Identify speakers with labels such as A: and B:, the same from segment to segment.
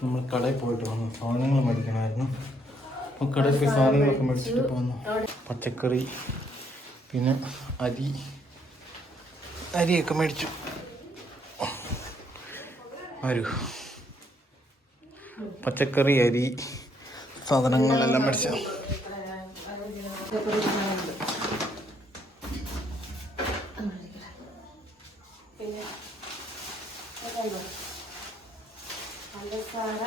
A: നമ്മൾ കടയിൽ പോയിട്ട് വന്നു സാധനങ്ങൾ മേടിക്കണമായിരുന്നു അപ്പോൾ കടയിൽ പോയി സാധനങ്ങളൊക്കെ മേടിച്ചിട്ട് പോന്നു പച്ചക്കറി പിന്നെ അരി അരിയൊക്കെ മേടിച്ചു അരു പച്ചക്കറി അരി സാധനങ്ങളെല്ലാം മേടിച്ചു
B: പിന്നെ അതാണോ? പഞ്ചസാര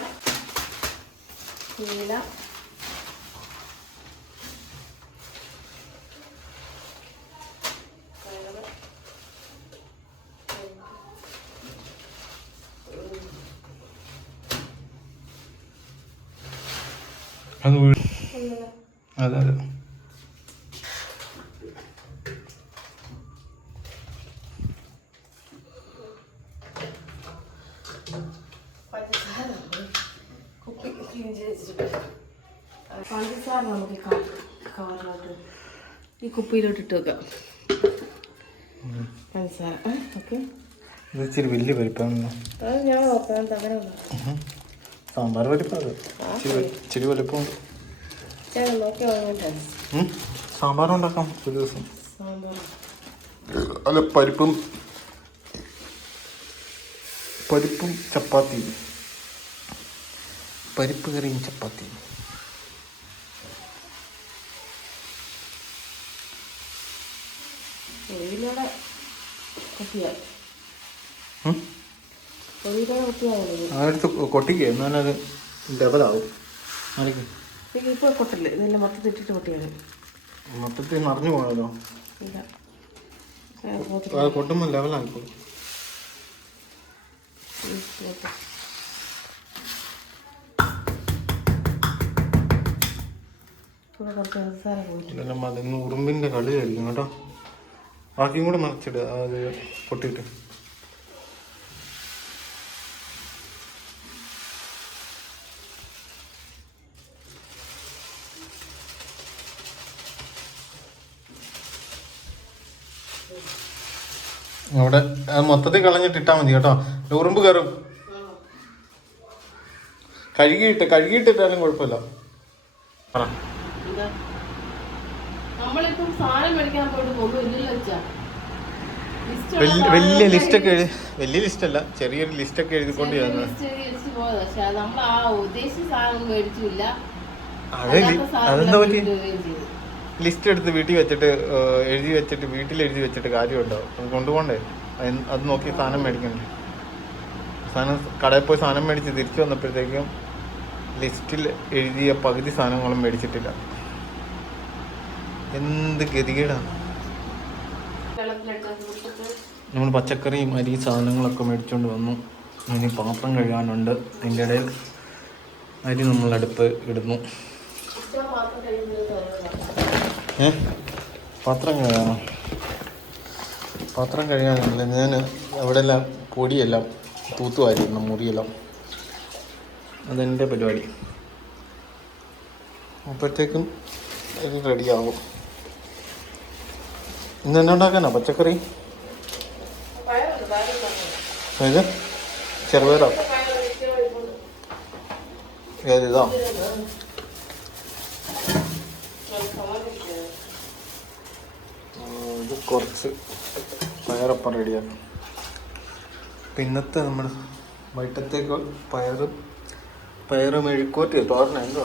B: പയറ്,
A: അത് അതെ അതെ
B: പഞ്ചസാര കുപ്പി ക്ലീൻ ചെയ്തിട്ട് പഞ്ചസാര നമുക്ക് ഈ ക- കവറിലോട്ട് ഈ കുപ്പിയിലോട്ട് ഇട്ട് വെക്കാം പഞ്ചസാര. ഓക്കെ.
A: ഇത് ഇച്ചിരി വലിയ പരിപ്പാണ്
B: ഞാൻ തകരം
A: സാമ്പാർ പരിപ്പാണ് ഇച്ചിരി വലു- ഇച്ചിരി വലുപ്പമുണ്ട്. സാമ്പാർ ഉണ്ടാക്കാം ഒരു ദിവസം.
B: സാമ്പാർ.
A: അല്ല പരിപ്പും പരിപ്പും ചപ്പാത്തിയും. പരിപ്പ് കറിയും ചപ്പാത്തിയും.
B: ഒഴിയിലൂടെ കുപ്പിയായി
A: ഉം.
B: ഒഴിയിലൂടെ കുപ്പിയാവുന്നത്
A: അതെടുത്ത് കൊട്ടിക്ക്? എന്നാലത് ആയിരിക്കും
B: ഇപ്പോൾ കൊട്ടില്ല? ഇതെല്ലാം മൊത്തത്തിൽ ഇട്ടിട്ട് കൊട്ടിയാണ്
A: മൊത്തത്തിൽ നിറഞ്ഞു പോകണല്ലോ
B: ഇല്ല.
A: അത് കൊട്ടുമ്പോൾ ലെവലായിക്കോളും ഉറുമ്പിന്റെ ഉറുമ്പിന്റെ കളിയായിരിക്കും കേട്ടോ. ബാക്കിയും കൂടെ നിറച്ചിടുക അത് പൊട്ടിയിട്ട്. അവിടെ അത് മൊത്തത്തിൽ കളഞ്ഞിട്ടിട്ടാ മതി കേട്ടോ. ഉറുമ്പ് കയറും. കഴുകിയിട്ട് കഴുകിയിട്ടിട്ടാലും കുഴപ്പമില്ല. പറ.
B: നമ്മളിപ്പം സാധനം മേടിക്കാൻ പോയിട്ട് പോകും ഇല്ലല്ലോ വെച്ചാ
A: വലിയ ലിസ്റ്റ് ലിസ്റ്റൊക്കെ വലിയ ലിസ്റ്റ് അല്ല ചെറിയൊരു ലിസ്റ്റൊക്കെ എഴുതിക്കൊണ്ട് ചെയ്യുന്നത്
B: പോയത്. പക്ഷെ നമ്മൾ ആ ഉദ്ദേശിച്ച സാധനം മേടിച്ചില്ല.
A: അത് ലി-
B: അല്ലാത്ത സാധനം
A: അതെന്താ പറ്റി? ലിസ്റ്റ് എടുത്ത് വീട്ടിൽ വെച്ചിട്ട് എഴുതി വെച്ചിട്ട് വീട്ടിൽ എഴുതി വെച്ചിട്ട് കാര്യമുണ്ടോ? അത് കൊണ്ടുപോകണ്ടേ അത് നോക്കി സാധനം മേടിക്കണ്ടേ സാധനം കടയിൽ പോയി സാധനം മേടിച്ച് തിരിച്ചു വന്നപ്പോഴത്തേക്കും ലിസ്റ്റിൽ എഴുതിയ പകുതി സാധനങ്ങളും മേടിച്ചിട്ടില്ല. എന്ത് ഗതികേടാണ്? നമ്മൾ പച്ചക്കറിയും അരി സാധനങ്ങളൊക്കെ മേടിച്ചുകൊണ്ട് വന്നു. ഇനി പാത്രം കഴുകാനുണ്ട്. അതിന്റെ ഇടയിൽ അരി നമ്മൾ അടുപ്പ് ഇടുന്നു. ഏ? പാത്രം കഴുകാനോ? പാത്രം കഴുകാനല്ല ഞാൻ അവിടെ എല്ലാം പൊടിയെല്ലാം തൂത്തുവാരിയിരുന്നു മുറിയെല്ലാം. അതെന്റെ പരിപാടി. അപ്പോഴത്തേക്കും റെഡിയാകും ഇന്ന് തന്നെ ഉണ്ടാക്കാനോ? പച്ചക്കറി. ഇത് ചെറുപയറോ? ഏതിതോ ഇത്? കുറച്ച് പയറപ്പം റെഡിയാക്കും പിന്നത്തെ നമ്മൾ വൈകിട്ടത്തേക്ക് പയറും പയറും മെഴുക്കോറ്റ് തോരണ എന്തോ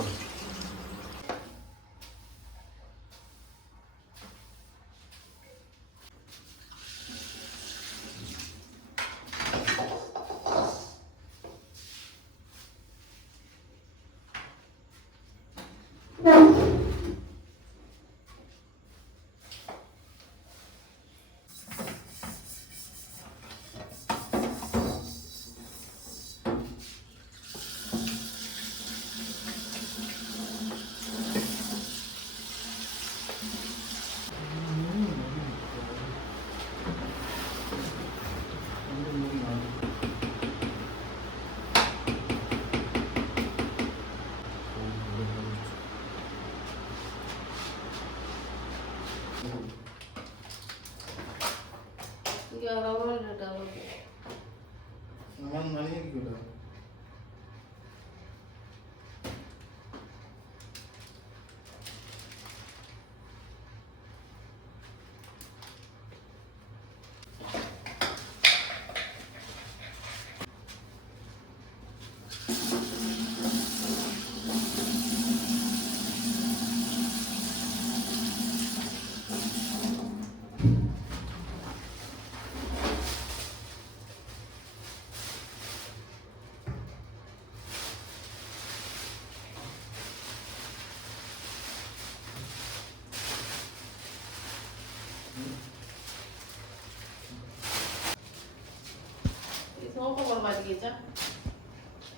B: സോപ്പ് കൂടെ മാറ്റി വെച്ചാ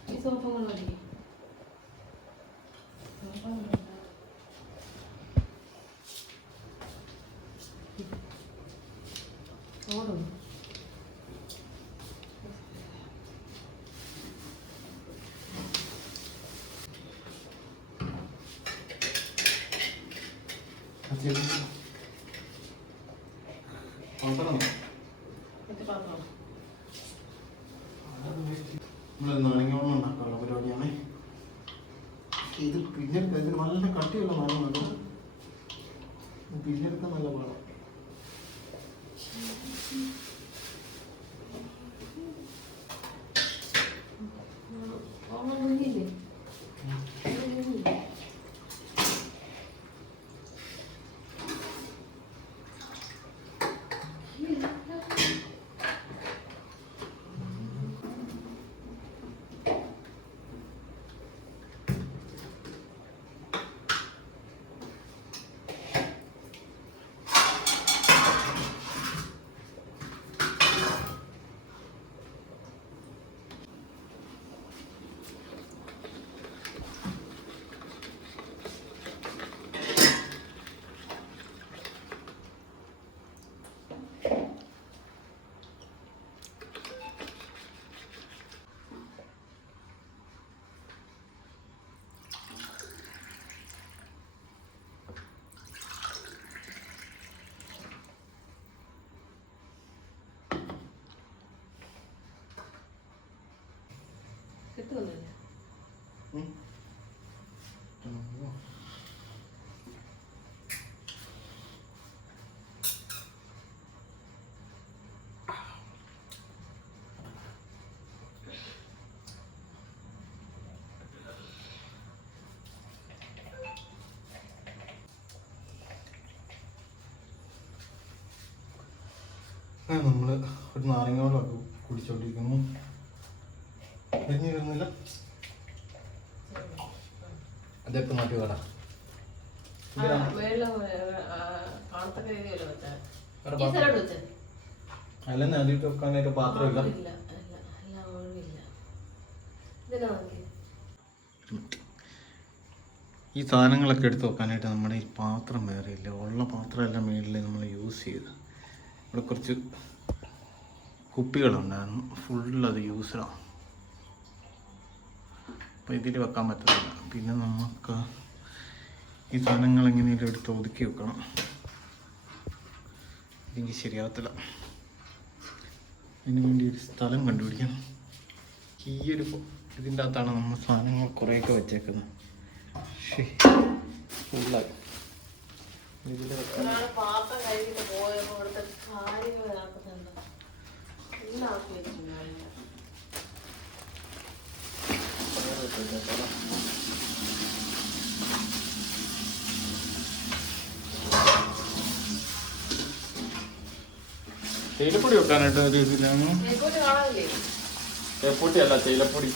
B: ഈ സോപ്പ് കൂടെ മാറ്റി ഓടും മറ്റേ പാത്രം
A: നമ്മൾ നാരങ്ങ ഉണ്ടാക്കാനുള്ള പരിപാടിയാണ് ഇത് പിന്നെടുക്ക ഇതിന് നല്ല കട്ടിയുള്ള മരമാണ് പിന്നെടുക്കാൻ നല്ല പാടാണ്
B: ഓണം
A: നമ്മൾ ഒരു നാരങ്ങ വെള്ളമൊക്കെ കുടിച്ചോണ്ടിരിക്കുന്നു. കഴിഞ്ഞിരുന്നില്ല അതെപ്പോ മാറ്റി വേടാ അല്ല നദിയിട്ട് വെക്കാനായിട്ട് പാത്രമില്ല ഈ സാധനങ്ങളൊക്കെ എടുത്ത് വെക്കാനായിട്ട് നമ്മുടെ ഈ പാത്രം വേറെ ഇല്ല. ഉള്ള പാത്രമെല്ലാം മേളിൽ നമ്മൾ യൂസ് ചെയ്ത്. ഇവിടെ കുറച്ച് കുപ്പികളുണ്ടായിരുന്നു. ഫുൾ അത് യൂസ്ഡാണ് അപ്പോൾ ഇതിൽ വെക്കാൻ പറ്റത്തില്ല. പിന്നെ നമുക്ക് ഈ സാധനങ്ങൾ എങ്ങനെയും എടുത്ത് ഒതുക്കി വെക്കണം. എനിക്ക് ശരിയാകത്തില്ല അതിന് വേണ്ടി ഒരു സ്ഥലം കണ്ടുപിടിക്കണം. ഈ ഒരു ഇതിന്റെ അകത്താണ് നമ്മൾ സാധനങ്ങൾ കുറേയൊക്കെ വെച്ചേക്കുന്നത്. ഫുള്ളായി
B: പാത്രം കഴുകിട്ട് പോയപ്പോ ഇവിടുത്തെ കാര്യങ്ങൾ നടക്കുന്നുണ്ട് എല്ലാം ആക്കി വെച്ചിട്ടുണ്ടാവില്ല
A: തേയിലപ്പൊടി വെക്കാനായിട്ട് ഒരു ഇതിലാണ് തേപ്പൊട്ടി അല്ല തേയിലപ്പൊടി.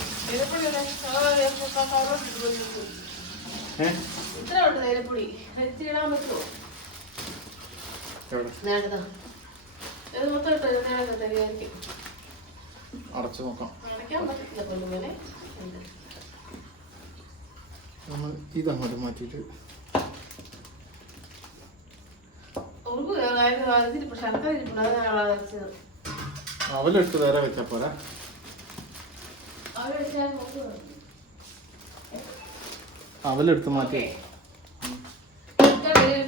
A: ഏഹ്
B: ഇത്ര ഉണ്ട് വെച്ചിടാൻ ഇടാൻ പറ്റുമോ
A: അടച്ചു നോക്കാം. നമ്മൾ ഇതങ്ങോട്ട് മാറ്റിയിട്ട് അവലെടുത്ത് വേറെ വെച്ചാൽ പോരാ അവലെടുത്ത് മാറ്റി.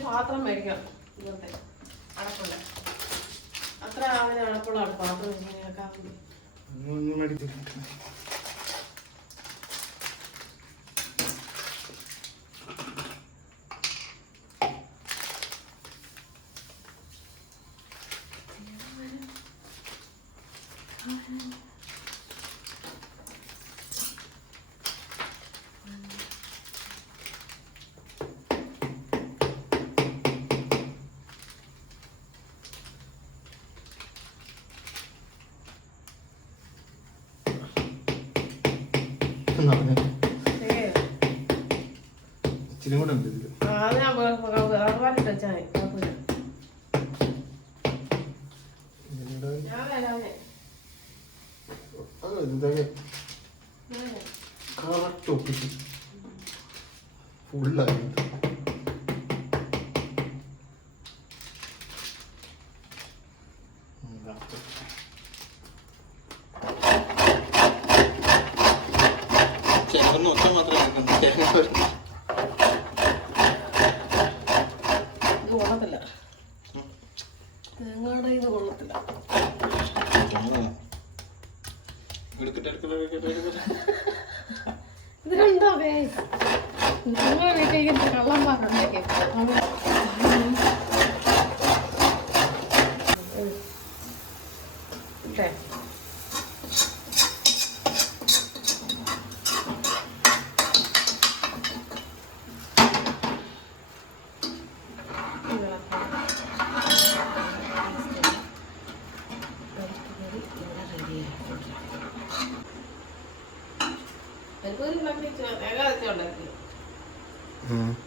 B: പാത്രം മേടിക്കണം. അടപ്പുള്ള അത്ര അങ്ങനെ അടപ്പുള്ള പാത്രം വെച്ച് വെക്കാൻ വേണ്ടി
A: ഒന്നും മേടിച്ചില്ല ഇച്ചിരി കൂടെ ഉണ്ട് ഇതൊക്കെ കറക്റ്റ് ഒപ്പിച്ചു ഫുള്ളായി ചേർന്ന് ഒച്ച മാത്രമേ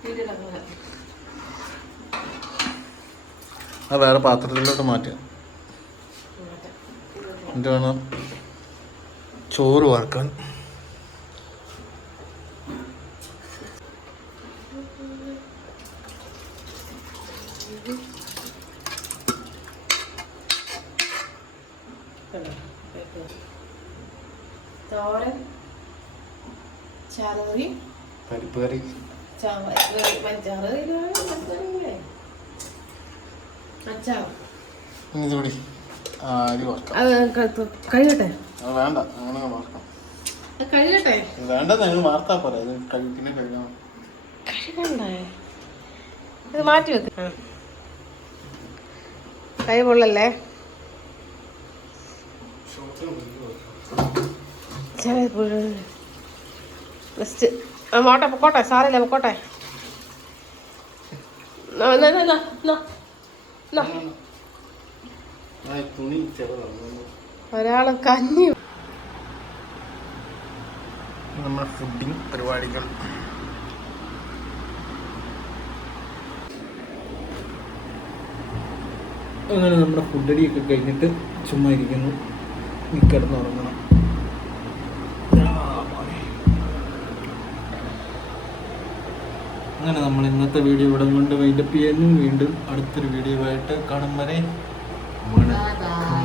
B: വീട്ടിലങ്ങനെ
A: അത് വേറെ പാത്രത്തിലോട്ട് മാറ്റാം. എന്നിട്ട് വേണം ചോറ് വറുക്കാൻ?
B: തോരൻ ചാറുകറി
A: പരിപ്പ് കറി.
B: ചാറുകറി അച്ചാർ കഴിയട്ടെ?
A: വേണ്ട അങ്ങനെ വറുക്കാം
B: അത് കഴിയട്ടെ?
A: ഇത് വേണ്ട നിങ്ങൾ വാർത്താ പോരാ കഴി പിന്നെ
B: കഴുകണ്ടേ ഇത് മാറ്റി വെക്ക. കൈ പൊള്ളല്ലേ? ജസ്റ്റ് മോട്ടെ പൊക്കോട്ടെ സാറില്ല പൊക്കോട്ടെ. എന്നാ എന്നാ എന്നാ ന- ഒരാൾ കഞ്ഞി.
A: നമ്മുടെ ഫുഡിങ് പരിപാടികൾ അങ്ങനെ നമ്മുടെ ഫുഡടിയൊക്കെ കഴിഞ്ഞിട്ട് ചുമ്മാ ഇരിക്കുന്നു. നിക്കടന്ന് കിടന്നുറങ്ങണം. അങ്ങനെ നമ്മൾ ഇന്നത്തെ വീഡിയോ ഇവിടെ കൊണ്ട് വൈൻഡപ്പ് ചെയ്യുന്നു. വീണ്ടും അടുത്തൊരു വീഡിയോ ആയിട്ട് കാണും വരെ. Manada.